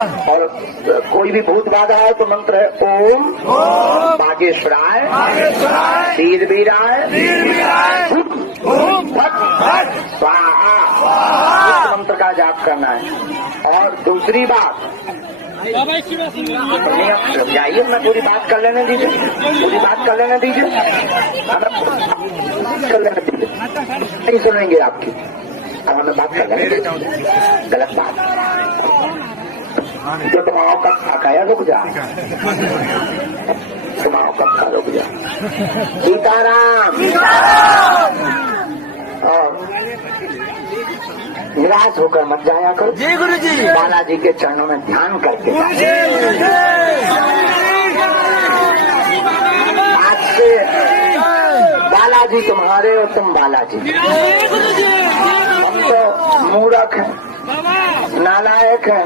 और कोई भी भूत बाधा है तो मंत्र है ओम बागेश्वराय वीराय स्वाहा। इस मंत्र का जाप करना है। और दूसरी बात, जाइए मैं पूरी बात कर लेने दीजिए, पूरी बात कर लेने दीजिए, कर लेने दीजिए, नहीं सुनेंगे आपकी। अब हमें बात कर लेंगे, गलत बात जो तुम्हारा कब खाया रुक जा, तुम्हारा कब खा रुक जा। सीताराम। और निराश होकर मत जाया करो जी गुरु जी। बालाजी के चरणों में ध्यान करके आज से बालाजी तुम्हारे और तुम बालाजी। हम तो मूर्ख हैं, नालायक हैं।